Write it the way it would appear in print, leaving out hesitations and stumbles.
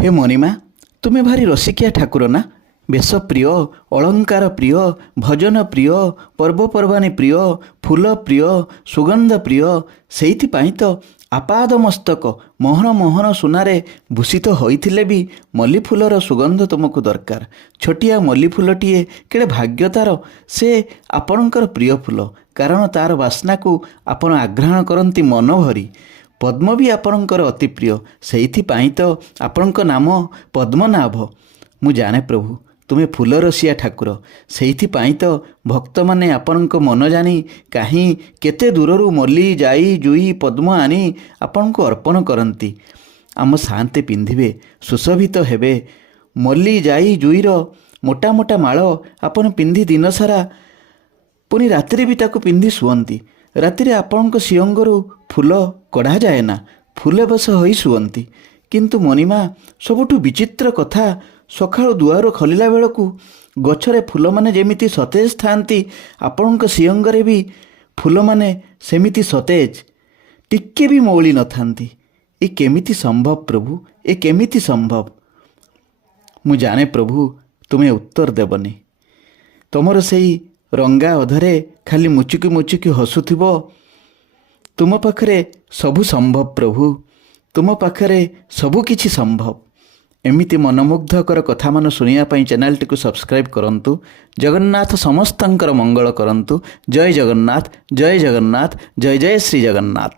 हे मणिमा, तुमे भारी रसिकिया ठाकुर ना? बेश प्रिय, अलंकार प्रिय, भजन प्रिय, पर्वपर्वाणी प्रिय, फूल प्रिय, सुगंध प्रिय। ସେଇଥିପାଇଁ ତ ଆପାଦ ମସ୍ତକ ମୋହନ ମୋହନ ସୁନାରେ ଭୂଷିତ ହୋଇଥିଲେ ବି ମଲ୍ଲି ଫୁଲର ସୁଗନ୍ଧ ତୁମକୁ ଦରକାର। ଛୋଟିଆ ମଲ୍ଲି ଫୁଲଟିଏ କେଡ଼େ ଭାଗ୍ୟ ତାର, ସେ ଆପଣଙ୍କର ପ୍ରିୟ ଫୁଲ, କାରଣ ତାର ବାସ୍ନାକୁ ଆପଣ ଆଘ୍ରାଣ କରନ୍ତି ମନ ଭରି। ପଦ୍ମ ବି ଆପଣଙ୍କର ଅତି ପ୍ରିୟ, ସେଇଥିପାଇଁ ତ ଆପଣଙ୍କ ନାମ ପଦ୍ମନାଭ। ମୁଁ ଜାଣେ ପ୍ରଭୁ, ତୁମେ ଫୁଲରସିଆ ଠାକୁର, ସେଇଥିପାଇଁ ତ ଭକ୍ତମାନେ ଆପଣଙ୍କ ମନ ଜାଣି କାହିଁ କେତେ ଦୂରରୁ ମଲ୍ଲି, ଜାଇ, ଜୁଇ, ପଦ୍ମ ଆଣି ଆପଣଙ୍କୁ ଅର୍ପଣ କରନ୍ତି। ଆମ ସାନ୍ତେ ପିନ୍ଧିବେ, ସୁଶୋଭିତ ହେବେ। ମଲ୍ଲି, ଜାଇ, ଜୁଇର ମୋଟା ମୋଟା ମାଳ ଆପଣ ପିନ୍ଧି ଦିନସାରା, ପୁଣି ରାତିରେ ବି ତାକୁ ପିନ୍ଧି ଶୁଅନ୍ତି। ରାତିରେ ଆପଣଙ୍କ ସିଅଙ୍ଗରୁ ଫୁଲ କଢ଼ାଯାଏ ନା, ଫୁଲ ବେଶ ହୋଇ ଶୁଅନ୍ତି। କିନ୍ତୁ ମଣିମା, ସବୁଠୁ ବିଚିତ୍ର କଥା, ସକାଳୁ ଦୁଆର ଖୋଲିଲା ବେଳକୁ ଗଛରେ ଫୁଲମାନେ ଯେମିତି ସତେଜ ଥାଆନ୍ତି, ଆପଣଙ୍କ ସିଅଙ୍ଗରେ ବି ଫୁଲମାନେ ସେମିତି ସତେଜ, ଟିକେ ବି ମଉଳି ନଥାନ୍ତି। ଏ କେମିତି ସମ୍ଭବ ପ୍ରଭୁ, ଏ କେମିତି ସମ୍ଭବ? ମୁଁ ଜାଣେ ପ୍ରଭୁ, ତୁମେ ଉତ୍ତର ଦେବନି। ତୁମର ସେଇ ରଙ୍ଗା ଅଧରେ ଖାଲି ମୁଚୁକି ମୁଚୁକି ହସୁଥିବ। ତୁମ ପାଖରେ ସବୁ ସମ୍ଭବ ପ୍ରଭୁ, ତୁମ ପାଖରେ ସବୁ କିଛି ସମ୍ଭବ। ଏମିତି ମନମୁଗ୍ଧକର କଥାମାନ ଶୁଣିବା ପାଇଁ ଚ୍ୟାନେଲଟିକୁ ସବସ୍କ୍ରାଇବ୍ କରନ୍ତୁ। ଜଗନ୍ନାଥ ସମସ୍ତଙ୍କର ମଙ୍ଗଳ କରନ୍ତୁ। ଜୟ ଜଗନ୍ନାଥ, ଜୟ ଜଗନ୍ନାଥ, ଜୟ ଜୟ ଶ୍ରୀ ଜଗନ୍ନାଥ।